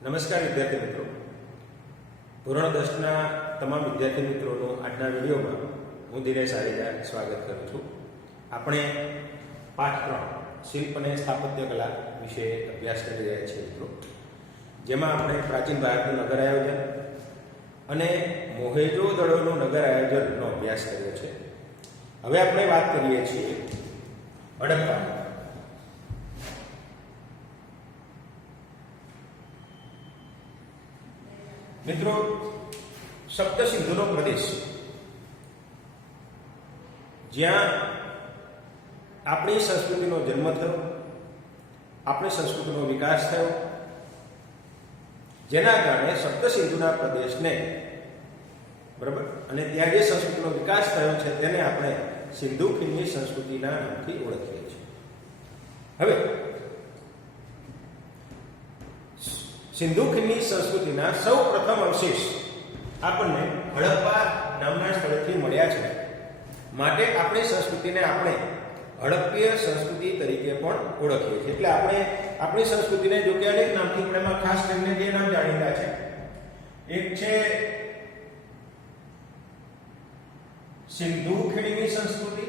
નમસ્કાર વિદ્યાર્થી મિત્રો, ધોરણ 10ના તમામ વિદ્યાર્થી મિત્રોનું આજના વિડીયોમાં હું દિનેશ આરેજા સ્વાગત કરું છું. આપણે પાઠ 3 શિલ્પ અને સ્થાપત્ય કલા વિશે અભ્યાસ કરી રહ્યા છીએ મિત્રો, જેમાં આપણે પ્રાચીન ભારતનું નગર આયોજન અને મોહેજો-દડોનું નગર આયોજનનો અભ્યાસ કર્યો છે. હવે આપણે વાત કરીએ છીએ હડપ્પા. મિત્રો, સપ્તસિંધુનો પ્રદેશ જ્યાં આપણી સંસ્કૃતિનો જન્મ થયો, આપણી સંસ્કૃતિનો વિકાસ થયો, જેના કારણે સપ્તસિંધુના પ્રદેશને બરાબર અને ત્યાં જે સંસ્કૃતિનો વિકાસ થયો છે તેને આપણે સિંધુ ખીણની સંસ્કૃતિના નામથી ઓળખીએ છીએ. હવે સિંધુ ખીણની સંસ્કૃતિના સૌ પ્રથમ અવશેષ આપણને હડપ્પા નામના સ્થળેથી મળ્યા છે. માટે આપણી સંસ્કૃતિને આપણે હડપ્પીય સંસ્કૃતિ તરીકે પણ ઓળખીએ છીએ. એટલે આપણે આપણી સંસ્કૃતિને જો કે અનેક નામથી પણ એમાં ખાસ કરીને બે નામ જાણીતા છે. એક છે સિંધુ ખીણની સંસ્કૃતિ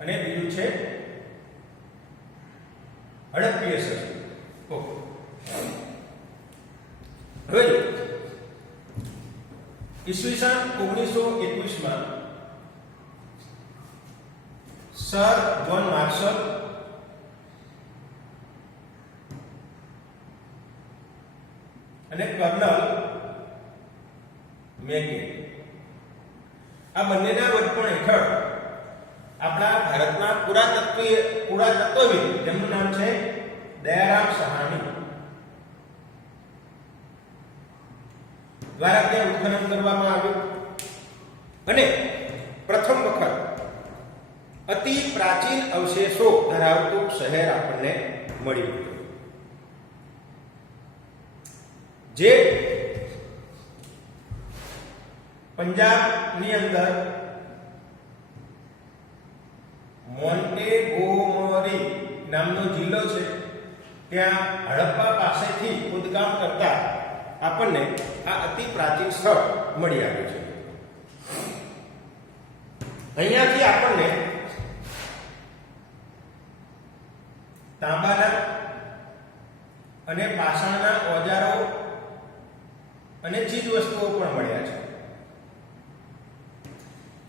અને બીજું છે હડપ્પીય સંસ્કૃતિ. ઓકે, હવે ઈસવીસન 1921માં સર જોન માર્શલ અને કર્નલ મેકી આ બંનેના વડપણ હેઠળ આપણા ભારતના પુરાતત્વવિદ, જેમનું નામ છે દયારામ સહાની, દ્વારા ત્યાં ઉત્ખનન કરવામાં આવ્યું અને પ્રથમ વખત અતિ પ્રાચીન અવશેષો ધરાવતું શહેર આપણને મળ્યું, જે પંજાબની અંદર મોન્ટેગોમરી નામનો જિલ્લો છે. ત્યાં હડપ્પા પાસેથી ખોદકામ કરતા આપણને આ અતિ પ્રાચીન સ્થળ મળી આવ્યું છે. અહીંયાથી આપણને તાંબાના અને પાષાણના ઓજારો અને ચીજ વસ્તુઓ પણ મળ્યા છે,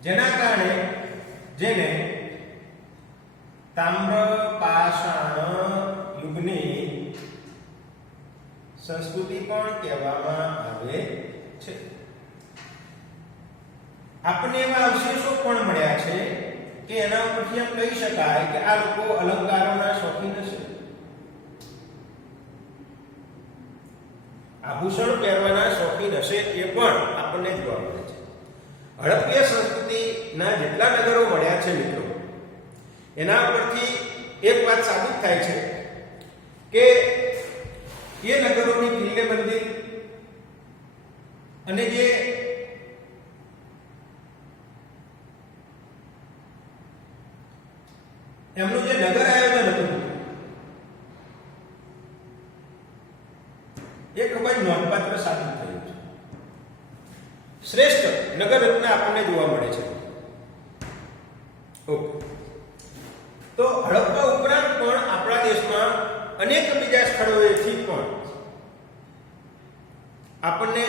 જેના કારણે જેને તામ્ર પાષાણ યુગની સંસ્કૃતિ પણ કહેવામાં આવે છે. આપણને એવા અવશેષો પણ મળ્યા છે કે એના ઉપરથી એમ કહી શકાય કે આ લોકો અલંકારોના શોખીન હશે, આભૂષણ પહેરવાના શોખીન હશે, એ પણ આપણને જોવા મળે છે. હડપ્પીય સંસ્કૃતિના જેટલા નગરો મળ્યા છે મિત્રો, એના ઉપરથી એક વાત સાબિત થાય છે કે એ નગરોની કિલ્લેબંધી અને જે એમનું જે નગર આયોજન હતું એ ખૂબ જ નોંધપાત્ર સાબિત થયું છે. શ્રેષ્ઠ નગર રચના આપણને જોવા મળે છે. ઓકે, તો હડપ્પા ઉપરાંત પણ આપણા દેશમાં અનેક બીજા સ્થળોએથી પણ આપણને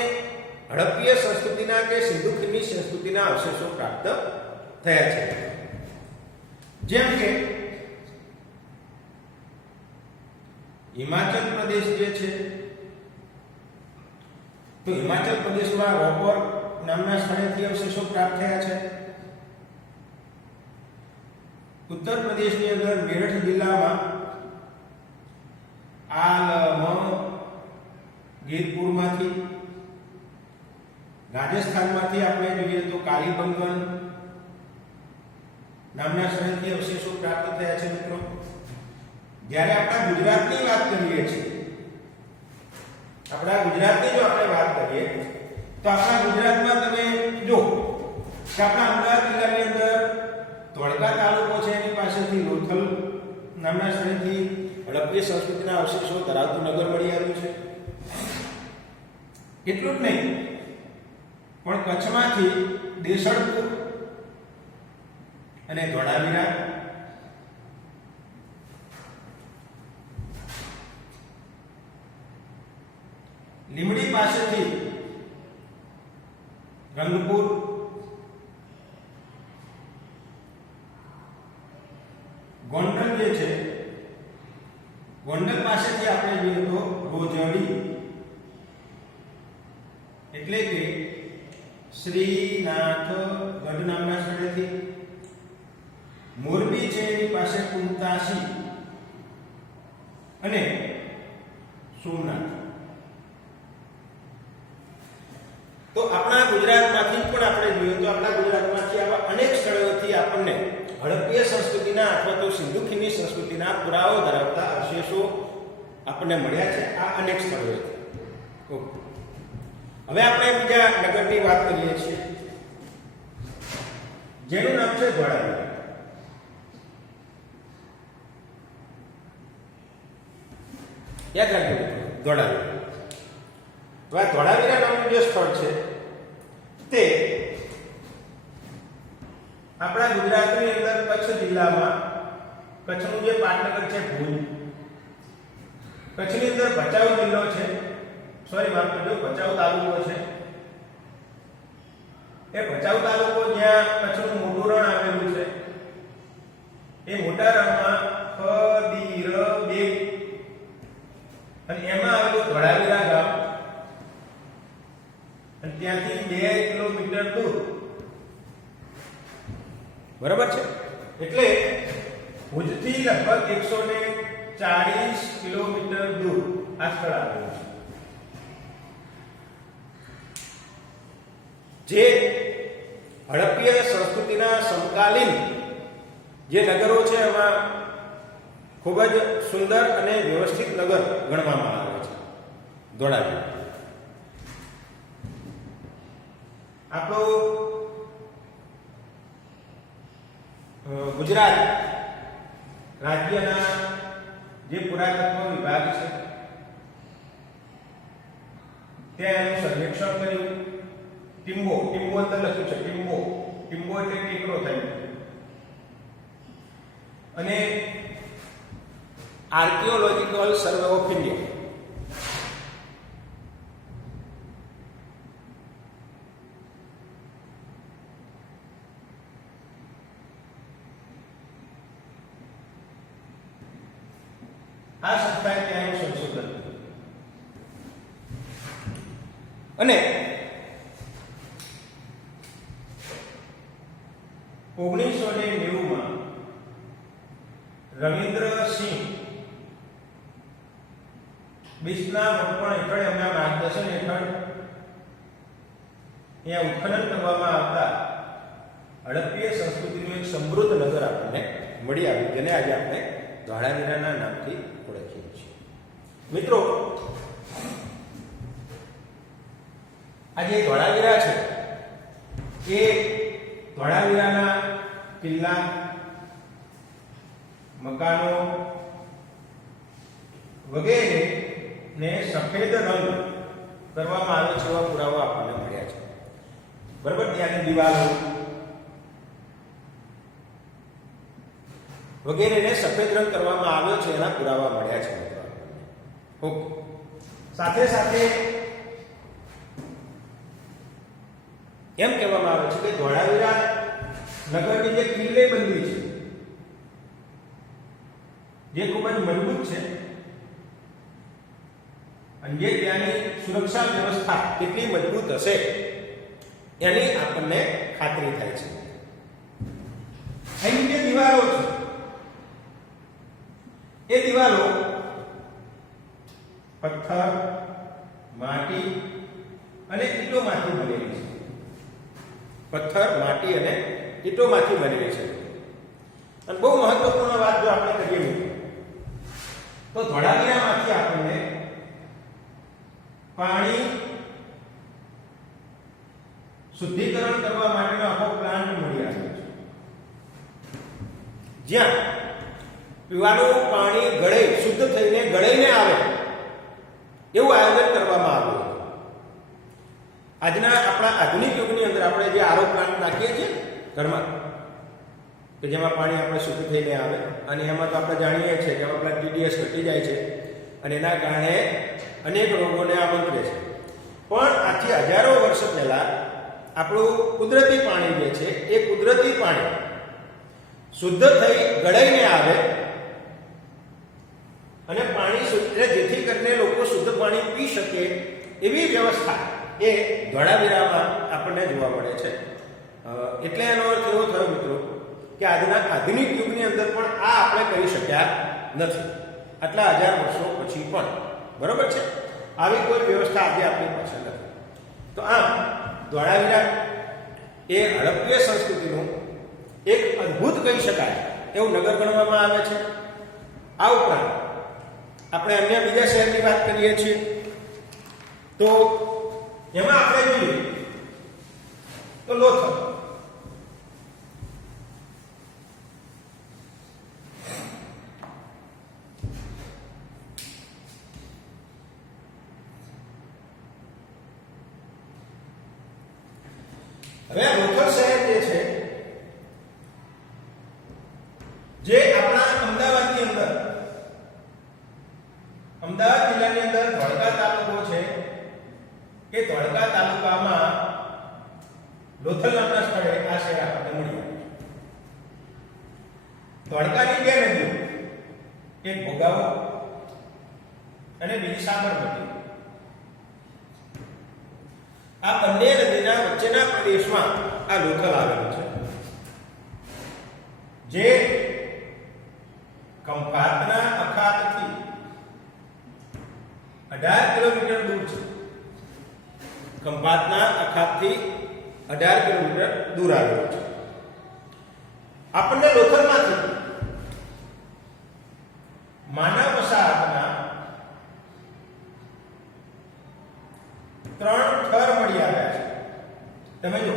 હડપ્પીય સંસ્કૃતિના કે સિંધુ ખીણની સંસ્કૃતિના અવશેષો પ્રાપ્ત થયા છે. જેમ કે હિમાચલ પ્રદેશ જે છે, તો હિમાચલ પ્રદેશમાં રોપોર નામના સ્થળેથી અવશેષો પ્રાપ્ત થયા છે. ઉત્તર પ્રદેશની અંદર મેરઠ જિલ્લામાં ગીરપુરમાંથી, રાજસ્થાનમાંથી આપણે જોઈએ તો કાલીબંગન નામના સ્થળેથી અવશેષો પ્રાપ્ત થયા છે મિત્રો. જ્યારે આપણા ગુજરાતની વાત કરીએ છીએ, આપણા ગુજરાતની જો આપણે વાત કરીએ તો આપણા ગુજરાતમાં તમે જો કે આપણા અમદાવાદ જિલ્લાની અંદર ધોળકા તાલુકો છે, એની પાસેથી લોથલ નામના સ્થળેથી હડપ્પીય સંસ્કૃતિના અવશેષો ધરાવતું નગર મળી આવ્યું છે. એટલું જ નહીં, પણ કચ્છમાંથી દેસળપુર અને ધોળાવીરા, લીમડી પાસેથી રંગપુર, ગોંડલ જે છે, ગોંડલ પાસેથી આપણે જોઈએ તો રોજડી એટલે કે શ્રીનાથગઢ નામના સ્થળેથી, મોરબી છે એની પાસે કુંતાસી અને સોમનાથ. તો આપણા ગુજરાતમાંથી પણ આપણે જોઈએ તો આપણા ગુજરાતમાંથી આવા અનેક સ્થળોથી આપણને હડપ્પીય સંસ્કૃતિના અથવા તો સિંધુ ખીણની સંસ્કૃતિના પુરાવો ધરાવતા અવશેષો આપણને મળ્યા છે આ અનેક સ્થળોએથી. ઓકે, હવે આપણે બીજા નગરની વાત કરીએ છીએ જેનું નામ છે ધોળાવીરા. યાદ રાખજો ધોળાવીરા. તો આ ધોળાવીરા નામનું જે સ્થળ છે તે આપણા ગુજરાતની અંદર કચ્છ જિલ્લામાં, કચ્છનું જે પાટનગર છે ભુજ, કચ્છની અંદર ભચાઉ જિલ્લો છે, સોરી માફ કરજો, ભચાઉ તાલુકો છે. એ ભચાઉ તાલુકો જ્યાં કચ્છનું મોટું રણ આવેલું છે, એ મોટા રણમાં ખદીર બે અને એમાં આવેલું ધોળાવીરા ગામ અને ત્યાંથી 2 કિલોમીટર દૂર, બરાબર છે. એટલે ભુજથી લગભગ 140 કિલોમીટર દૂર આ સ્થળ આવેલું છે. જે હડપ્પીય સંસ્કૃતિના સમકાલીન જે નગરો છે એમાં ખૂબ જ સુંદર અને વ્યવસ્થિત નગર ગણવામાં આવે છે ધોળાવીરા. આપણું ગુજરાત રાજ્યના જે પુરાતત્વ વિભાગ છે ત્યાં એનું સર્વેક્ષણ કર્યું. ટીમ્બો અંદર લખ્યું છે ટીમ્બો એટલે ટેકરો થાય. અને આર્કિયોલોજીકલ સર્વે ઓફ ઇન્ડિયા આ સંસ્થાએ ત્યાંનું સંશોધન કર્યું અને 1990 રવિન્દ્રસિંહ બિસ્ના વડપણ હેઠળ એમના માર્ગદર્શન હેઠળ અહીંયા ઉત્ખનન કરવામાં આવતા હડપ્પીય સંસ્કૃતિનું એક સમૃદ્ધ નગર આપણને મળી આવ્યું, જેને આજે આપણે ધોળાવીરાના નામથી ઓળખીએ છીએ. મિત્રો, આ જે ધોળાવીરા છે એ ધોળાવીરાના કિલ્લા, મકાનો વગેરે ને સફેદ રંગ કરવામાં આવે છે એવા પુરાવા આપણને મળ્યા છે. બરાબર, ત્યાંની દિવાલો વગેરેને સફેદ રંગ કરવામાં આવ્યો છે એના પુરાવા મળ્યા છે. ઓકે, સાથે સાથે એમ કહેવામાં આવે છે કે ધોળાવીરા નગરની જે કિલ્લેબંધી છે જે ખૂબ જ મજબૂત છે અને જે ત્યાંની સુરક્ષા વ્યવસ્થા કેટલી મજબૂત હશે એની આપણને ખાતરી થાય છે. એની જે દિવાલો છે એ દિવાલો પથ્થર, માટી અને ઈંટોમાંથી બનેલી છે. પથ્થર, માટી અને ઈંટોમાંથી બનેલી છે. અને બહુ મહત્વપૂર્ણ વાત જો આપણે કરીએ તો ધોળાવીરામાંથી આપણને પાણી શુદ્ધિકરણ કરવા માટેનો આખો પ્લાન્ટ મળી આવ્યો છે, જ્યાં પીવાનું પાણી ગળે શુદ્ધ થઈને ગળાઈને આવે એવું આયોજન કરવામાં આવ્યું હતું. આજના આપણા આધુનિક યુગની અંદર આપણે જે આરો પ્લાન્ટ નાખીએ છીએ ઘરમાં કે જેમાં પાણી આપણે શુદ્ધ થઈને આવે, અને એમાં તો આપણે જાણીએ છીએ કે આપણા TDS ઘટી જાય છે અને એના કારણે અનેક રોગોને આમંત્રે છે. પણ આજથી હજારો વર્ષ પહેલા આપણું કુદરતી પાણી જે છે એ કુદરતી પાણી શુદ્ધ થઈ ગળાઈને આવે અને પાણી શુદ્ધ, જેથી કરીને લોકો શુદ્ધ પાણી પી શકે એવી વ્યવસ્થા એ ધોળાવીરામાં આપણને જોવા મળે છે. એટલે એનો અર્થ એવો થયો મિત્રો કે આજના આધુનિક યુગની અંદર પણ આ આપણે કરી શક્યા નથી, આટલા હજાર વર્ષો પછી પણ. બરોબર છે? આવી કોઈ વ્યવસ્થા આજે આપણી પાસે નથી. તો આમ ધોળાવીરા એ હડપ્પીય સંસ્કૃતિનું એક અદ્ભુત કહી શકાય એવું નગર ગણવામાં આવે છે. આ ઉપરાંત આપણે અન્ય બીજા શહેરની વાત કરીએ છીએ તો એમાં આપણે જોઈએ તો લોથલ. હવે આ લોથલ શહેર જે છે જે આપણા અમદાવાદની અંદર, અમદાવાદ જિલ્લાની અંદર ધોળકા તાલુકો છે કે ધોળકા તાલુકામાં લોથલ નામના સ્થળે આ શહેર આપણને મળ્યું. ધોળકાની બે નદીઓ, એક ભોગાવો અને બીજી સાબરમતી, આ બંને નદીના વચ્ચેના પ્રદેશમાં આ લોથલ આવેલું છે, જે ખંભાતના અખાતથી 18 કિલોમીટર દૂર છે. ખંભાતના અખાતથી 18 કિલોમીટર દૂર આવેલું છે. આપણને લોથલમાંથી માનવ વસાહતના 3 થર મળી આવ્યા છે. તમે જો,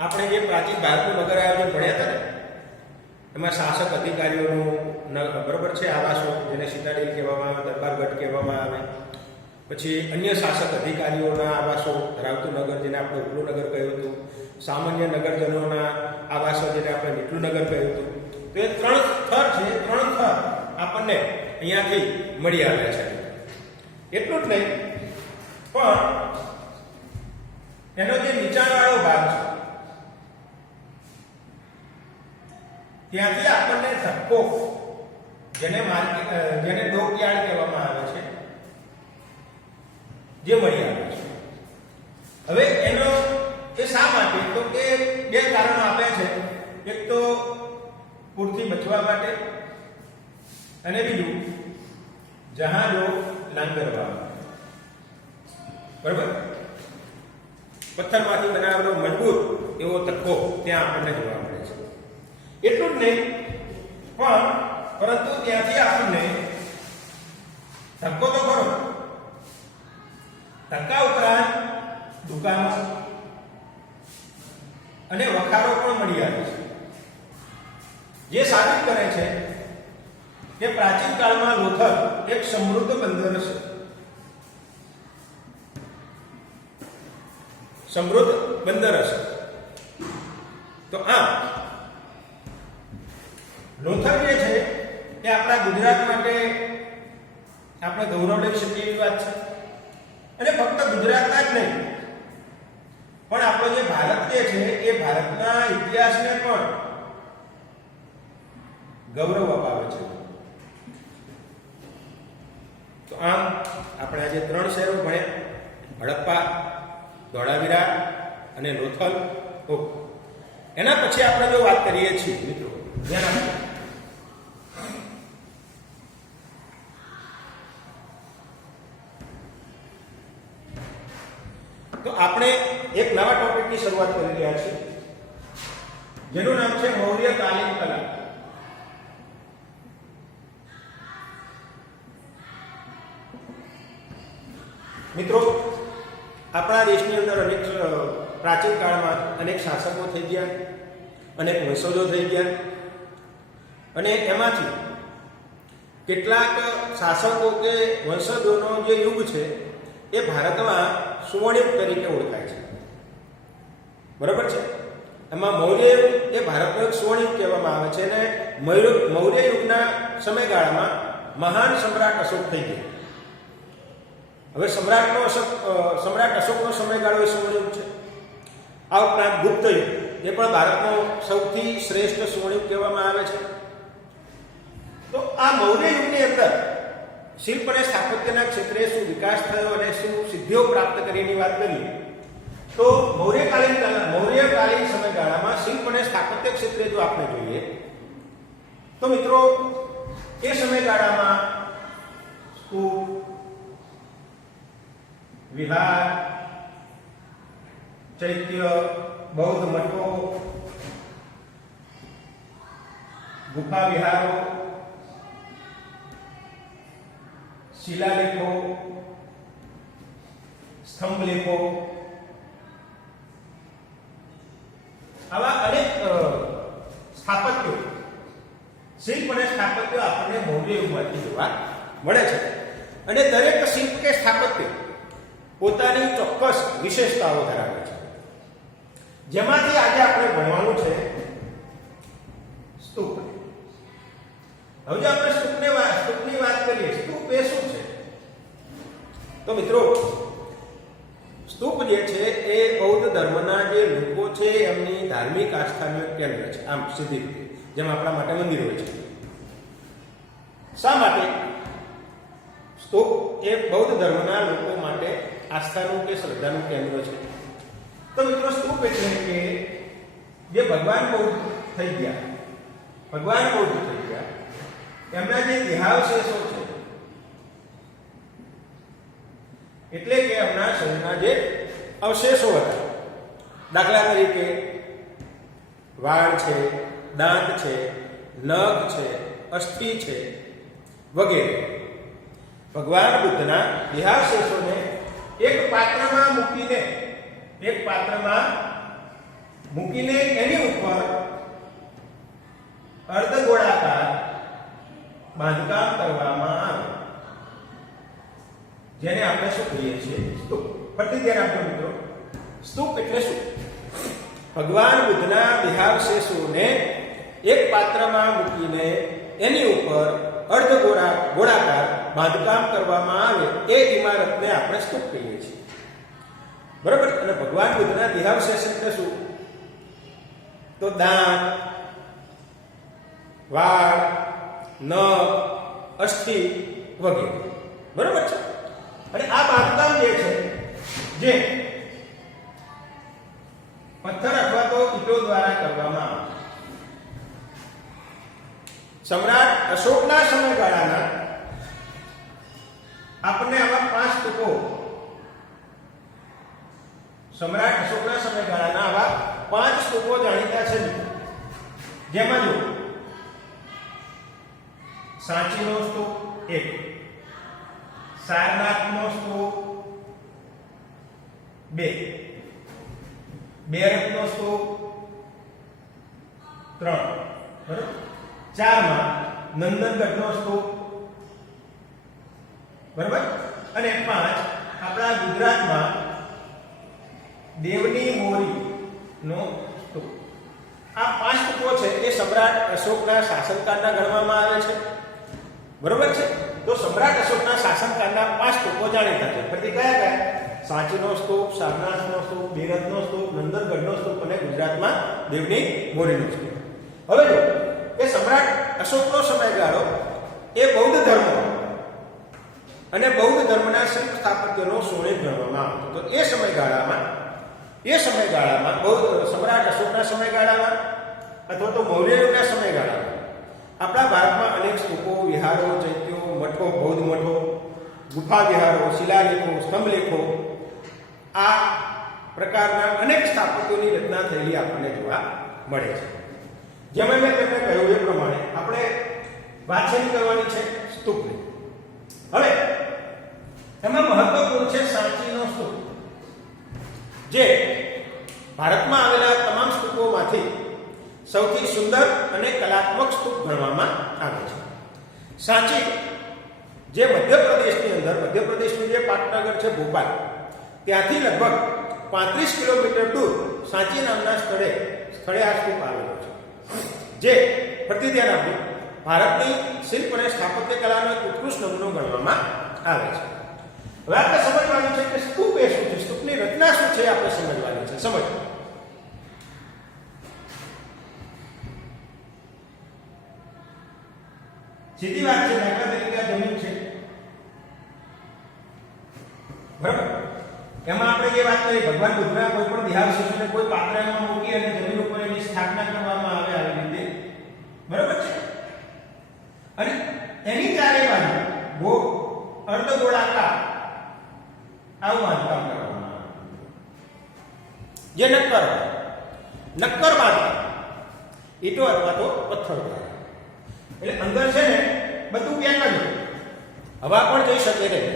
આપણે જે પ્રાચીન ભારતનું નગર આયોજન ભણ્યા હતા ને, એમાં શાસક અધિકારીઓનું બરોબર છે આવાસો, જેને સીતાડેલ કહેવામાં આવે, દરબારગઢ કહેવામાં આવે, પછી અન્ય શાસક અધિકારીઓના આવાસો ધરાવતું નગર જેને આપણે ઉપલું નગર કહ્યું હતું, સામાન્ય નગરજનોના આવાસો જેને આપણે નીચલું નગર કહ્યું હતું. તો એ 3 થર છે. 3 થર આપણને અહીંયાથી મળી આવ્યા છે. એટલું જ નહીં, પણ એનો જે નીચાણવાળો ભાગ છે ત્યાંથી આપણને ધક્કો, જેને ડોકયાર્ડ કહેવામાં આવે છે, જે મળી આવે છે. હવે એનો એ શા માટે, તો કે 2 કારણો આપ્યા છે. એક તો પૂરથી બચવા માટે અને બીજું જહાજો લાંગરવા માટે. બરાબર? પથ્થરમાંથી બનાવેલો મજબૂત એવો ધક્કો ત્યાં આપણને જોવા મળે છે. એટલું જ નહીં, પરંતુ ત્યાંથી આપણને ધક્કો તો ખરો, ધક્કા ઉપરાંત દુકાનો અને વખારો પણ મળી આવે છે, જે સાબિત કરે છે કે પ્રાચીન કાળમાં લોથલ એક સમૃદ્ધ બંદર છે. સમૃદ્ધ બંદર હશે. તો આમ લોથલ જે છે એ આપણા ગુજરાત માટે આપણે ગૌરવ લઈ શકીએ એવી વાત છે. અને ફક્ત ગુજરાતના જ નહીં, પણ આપણો જે ભારત જે છે એ ભારતના ઇતિહાસને પણ ગૌરવ અપાવે છે. તો આમ આપણે આજે 3 શહેરો ભણ્યા, હડપ્પા, ધોળાવીરા અને લોથલ. એના પછી આપણે જો વાત કરીએ છીએ મિત્રો, ધ્યાન આપજો, તો આપણે એક નવા ટોપિકની શરૂઆત કરી રહ્યા છીએ, જેનું નામ છે મૌર્ય કાલીન કલા. મિત્રો, આપણા દેશની અંદર અનેક પ્રાચીન કાળમાં અનેક શાસકો થઈ ગયા, અનેક વંશજો થઈ ગયા, અને એમાંથી કેટલાક શાસકો કે વંશજોનો જે યુગ છે એ ભારતમાં સુવર્ણયુગ તરીકે ઓળખાય છે. બરાબર છે. એમાં મૌર્ય યુગ એ ભારતનો એક સુવર્ણયુગ કહેવામાં આવે છે અને મૌર્ય યુગના સમયગાળામાં મહાન સમ્રાટ અશોક થઈ ગયા. હવે સમ્રાટ અશોકનો સમયગાળો એ સુવર્ણયુગ છે. આ ઉપરાંત ગુપ્ત યુગ એ પણ ભારતનો સૌથી શ્રેષ્ઠ સુવર્ણયુગ કહેવામાં આવે છે. તો આ મૌર્ય યુગની અંદર શિલ્પ અને સ્થાપત્યના ક્ષેત્રે શું વિકાસ થયો અને શું સિદ્ધિઓ પ્રાપ્ત કરીની વાત કરીએ તો મૌર્યકાલીન સમયગાળામાં શિલ્પ અને સ્થાપત્ય ક્ષેત્રે જો આપણે જોઈએ તો મિત્રો એ સમયગાળામાં સ્તૂપ, વિહાર, ચૈત્ય, બૌદ્ધ મઠો, ગુફા વિહારો, શિલાલેખો, સ્તંભલેખો આવા અનેક સ્થાપત્યો, શિલ્પ અને સ્થાપત્યો આપણને મૌર્ય યુગમાંથી જોવા મળે છે. અને દરેક શિલ્પ કે સ્થાપત્ય પોતાની ચોક્કસ વિશેષતાઓ ધરાવે છે. જેમાંથી આજે આપણે ભણવાનું છે સ્તૂપ. હવે જો આપણે સ્તૂપની વાત કરીએ, સ્તૂપ એ શું છે? તો મિત્રો સ્તૂપ જે છે એ બૌદ્ધ ધર્મના જે લોકો છે એમની ધાર્મિક આસ્થાનું એક કેન્દ્ર છે. આમ સીધી રીતે જેમ આપણા માટે મંદિર હોય છે. શા માટે સ્તૂપ એ બૌદ્ધ ધર્મના લોકો માટે આસ્થાનું કે શ્રદ્ધાનું કેન્દ્ર છે? તો મિત્રો સ્તૂપ એટલે કે જે ભગવાન બૌદ્ધ થઈ ગયા એમના જે દેહાવશેષો છે એટલે કે એમના શરીરના જે અવશેષો હતા, દાખલા તરીકે વાળ છે, દાંત છે, નખ છે, અસ્થિ છે વગેરે, ભગવાન બુદ્ધના દેહાવશેષોને એક પાત્રમાં મૂકીને એની ઉપર અર્ધગોળાકાર બાંધકામ કરવામાં આવે, જેને આપણે શું કહીએ છીએ? સ્તૂપ. ફરીથી ધ્યાન આપજો મિત્રો, સ્તૂપ એટલે શું? ભગવાન બુદ્ધના દેહાવશેષોને એક પાત્રમાં મૂકીને એની ઉપર ગોળાકાર બાંધકામ કરવામાં આવે એ ઇમારતને આપણે સ્તૂપ કહીએ છીએ. બરાબર. અને ભગવાન બુદ્ધના દેહાવશેષ એટલે શું? તો દાંત, વાળ, નખ, અસ્થિ વગેરે. બરાબર છે. અને આ બાંધકામ જે છે જે પથ્થર અથવા તો ઈંટો દ્વારા કરવામાં આવે. સમ્રાટ અશોકના સમયગાળાના આપણને આવા 5 સ્તૂપો, સમ્રાટ અશોકના સમયગાળાના આવા 5 સ્તૂપો જાણીતા છે. જેમાં જો સાંચીનો સ્તૂપ 1, સારનાથનો સ્તૂપ 2, બેરતનો સ્તૂપ 3, બરાબર. 4માં નંદનગઢનો સ્તૂપ, બરાબર. અને 5 આપણા ગુજરાતમાં દેવની મોરીનો સ્તૂપ. આ 5 સ્તૂપો છે એ સમ્રાટ અશોકના શાસનકાળના ગણવામાં આવે છે. બરાબર છે. તો સમ્રાટ અશોકના શાસનકાળના 5 સ્તૂપો જાણીતા છે. પછી કયા? સાંચીનો સ્તૂપ, સારનાથનો સ્તૂપ, બેરતનો સ્તૂપ, નંદનગઢનો સ્તૂપ અને ગુજરાતમાં દેવની મોરીનો સ્તૂપ. હવે જો એ સમ્રાટ અશોકનો સમયગાળો એ બૌદ્ધ ધર્મ અને બૌદ્ધ ધર્મના શિલ્પ સ્થાપત્યનો સ્વર્ણિમ ગણવામાં આવતો. તો એ સમયગાળામાં સમ્રાટ અશોકના સમયગાળામાં અથવા તો મૌર્ય યુગના સમયગાળામાં આપણા ભારતમાં અનેક સ્તૂપો, વિહારો, ચૈત્યો, મઠો, બૌદ્ધ મઠો, ગુફા વિહારો, શિલાલેખો, સ્તંભલેખો આ પ્રકારના અનેક સ્થાપત્યોની રચના થયેલી આપણને જોવા મળે છે. જેમ મેં તમને કહ્યું એ પ્રમાણે આપણે વાંચન કરવાની છે સ્તૂપની. હવે એમાં મહત્વપૂર્ણ છે સાંચીનો સ્તૂપ, જે ભારતમાં આવેલા તમામ સ્તૂપોમાંથી સૌથી સુંદર અને કલાત્મક સ્તૂપ ગણવામાં આવે છે. સાંચી જે મધ્યપ્રદેશની અંદર, મધ્યપ્રદેશનું જે પાટનગર છે ભોપાલ, ત્યાંથી લગભગ 35 કિલોમીટર દૂર સાંચી નામના સ્થળે આ સ્તૂપ આવેલો છે, જે ફરતી ધ્યાન આપ્યું ભારતની શિલ્પ અને સ્થાપત્ય કલાનો એક ઉત્કૃષ્ટ નમૂનો ગણવામાં આવે છે. હવે આપણે સમજવાનું છે કે સ્તૂપ એ શું છે, સ્તૂપની રચના શું છે, આપણે સમજવાની છે. સમજ સીધી વાત છે. દાખલા તરીકે આ જમીન છે, બરાબર? એમાં આપણે જે વાત કરી, ભગવાન બુદ્ધના કોઈ પણ દેહાવ શિશુને કોઈ પાત્રમાં મૂકી અને જમીન ઉપર એની સ્થાપના કરવામાં આવે આવી રીતે, બરાબર છે? અને એની ચારે બાજુ અર્ધગોળાકાર આવું બાંધકામ કરવામાં આવે, જે નક્કર બાંધકામ ઈંટો અથવા તો પથ્થર દ્વારા. એટલે અંદર છે ને બધું પેક જ, હવા પણ જઈ શકે નહીં.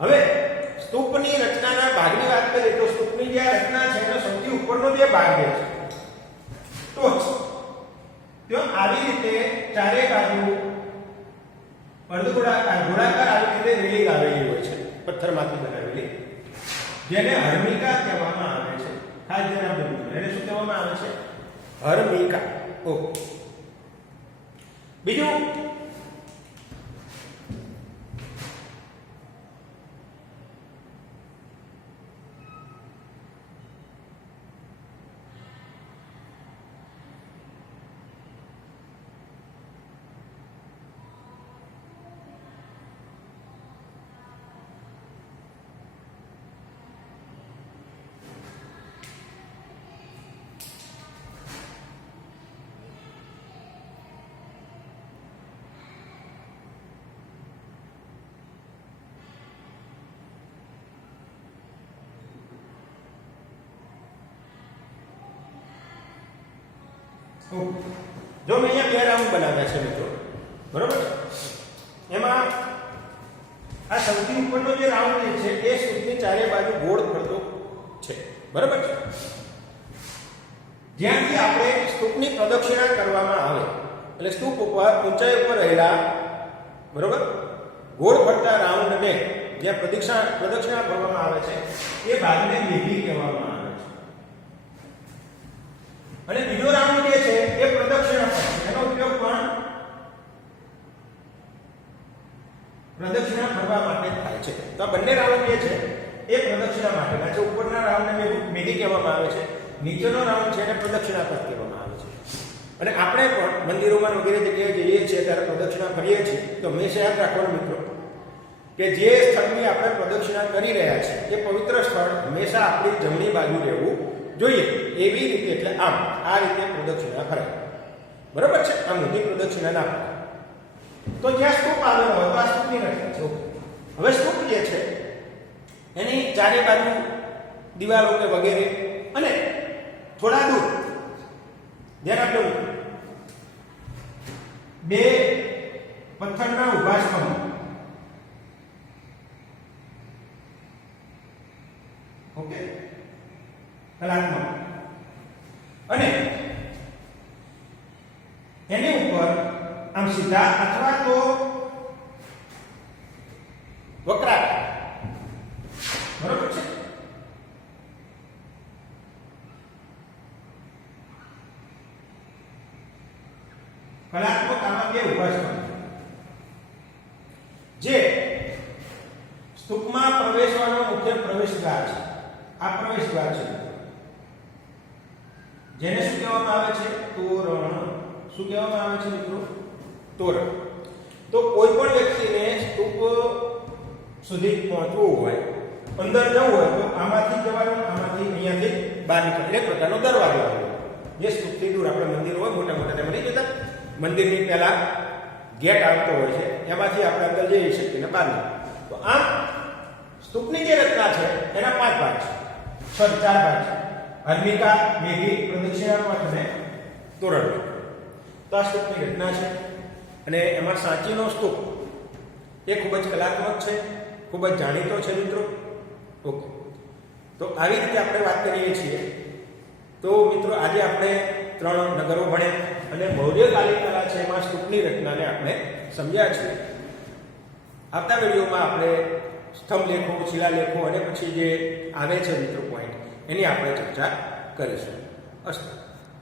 હવે સ્તૂપની રચનાના ભાગની વાત કરીએ તો સ્તૂપની જે રચના છે એનો સૌથી ઉપરનો જે ભાગ છે ટોચ, ત્યાં આવી રીતે ચારે બાજુ અર્ધગોળાકાર ગોળાકાર આવી રીતે રેલિંગ આવેલી હોય છે, પથ્થરમાંથી બનાવેલી, જેને હર્મિકા કહેવામાં આવે છે. ખાસ ધ્યાન આપજો, એને શું કહેવામાં આવે છે? હર્મિકા. ઓકે. બીજું જો મેં અહીંયા 2 રાઉન્ડ બનાવ્યા છે મિત્રો, બરોબર? એમાં આ સૌથી ઉપરનો જે રાઉન્ડ છે એ સ્તૂપની ચારે બાજુ ગોળ ફરતો છે, બરોબર છે? જ્યાંથી આપણે સ્તૂપની પ્રદક્ષિણા કરવામાં આવે, એટલે સ્તૂપ ઉપર ઊંચાઈ ઉપર રહેલા, બરોબર, ગોળ ફરતા રાઉન્ડને જ્યાં પ્રદક્ષિણા કરવામાં આવે છે એ ભાગને મેઘી કહેવામાં આવે છે. અને બીજો રાઉન્ડ જે છે એ પ્રદક્ષિણા પર છે, એનો ઉપયોગ પણ પ્રદક્ષિણા ફરવા માટે થાય છે. તો આ બંને રાઉન્ડ જે છે એ પ્રદક્ષિણા માટેના છે. ઉપરના રાઉન્ડને મેઘી કહેવામાં આવે છે, નીચેનો રાઉન્ડ છે એને પ્રદક્ષિણા પથ કહેવામાં આવે છે. અને આપણે પણ મંદિરોમાં વગેરે જગ્યાએ જઈએ છીએ ત્યારે પ્રદક્ષિણા કરીએ છીએ તો હંમેશા યાદ રાખવાનું મિત્રો કે જે સ્થળની આપણે પ્રદક્ષિણા કરી રહ્યા છીએ એ પવિત્ર સ્થળ હંમેશા આપણી જમણી બાજુ રહેવું જોઈએ. એવી રીતે, એટલે આમ આ રીતે પ્રદક્ષિણા કરાય, બરાબર છે? આમ ઊંધી પ્રદક્ષિણા ના કરાય. તો જ્યાં સ્તૂપ આવેલો હોય તો આ સ્તૂપની રચના છે. હવે સ્તૂપ જે છે એની ચારે બાજુ દિવાલો કે વગેરે, અને થોડા દૂર ધ્યાન આપજો, 2 પથ્થરના ઊભા સ્તંભ, ઓકે, કલાત્મક, અને એની ઉપર આમ સીધા અથવા તો વક્રાકાર, બરોબર છે? કલાત્મક આમાં 2 ઊભા સ્તંભ જે સ્તૂપમાં પ્રવેશવાનો મુખ્ય પ્રવેશદ્વાર છે. આ પ્રવેશદ્વાર છે જેને શું કહેવામાં આવે છે? તોરણ. શું કહેવામાં આવે છે મિત્રો? તોરણ. તો કોઈ પણ વ્યક્તિને સ્તૂપ સુધી પહોંચવું હોય, અંદર જવું હોય તો આમાંથી જવાનું, આમાંથી અહીંયાથી બહાર નીકળે, એક પ્રકારનો દરવાજો આવે જે સ્તૂપથી દૂર. આપણે મંદિર હોય મોટા મોટા, તેમાં નહીં જતા, મંદિરની પહેલા ગેટ આવતો હોય છે, એમાંથી આપણે અંદર જઈ શકીએ ને બહાર નીકળીએ. તો આમ સ્તૂપની જે રચના છે એના 5 ભાગ છે, 4 ભાગ છે: હર્મિકા, મેઘી, પ્રદક્ષિણા પથ અને તોરણ. તો આ સ્તૂપની રચના છે. અને એમાં સાંચીનો સ્તૂપ એ ખૂબ જ કલાત્મક છે, ખૂબ જ જાણીતો છે મિત્રો. ઓકે, તો આવી રીતે આપણે વાત કરીએ છીએ. તો મિત્રો આજે આપણે 3 નગરો ભણ્યા. અને મૌર્યકાલીન કલા છે એમાં સ્તૂપની રચનાને આપણે સમજ્યા છીએ. આવતા વિડીયોમાં આપણે સ્તંભલેખો, શિલાલેખો અને પછી જે આવે છે મિત્રો પોઈન્ટ એની આપણે ચર્ચા કરીશું. અસ્તુ.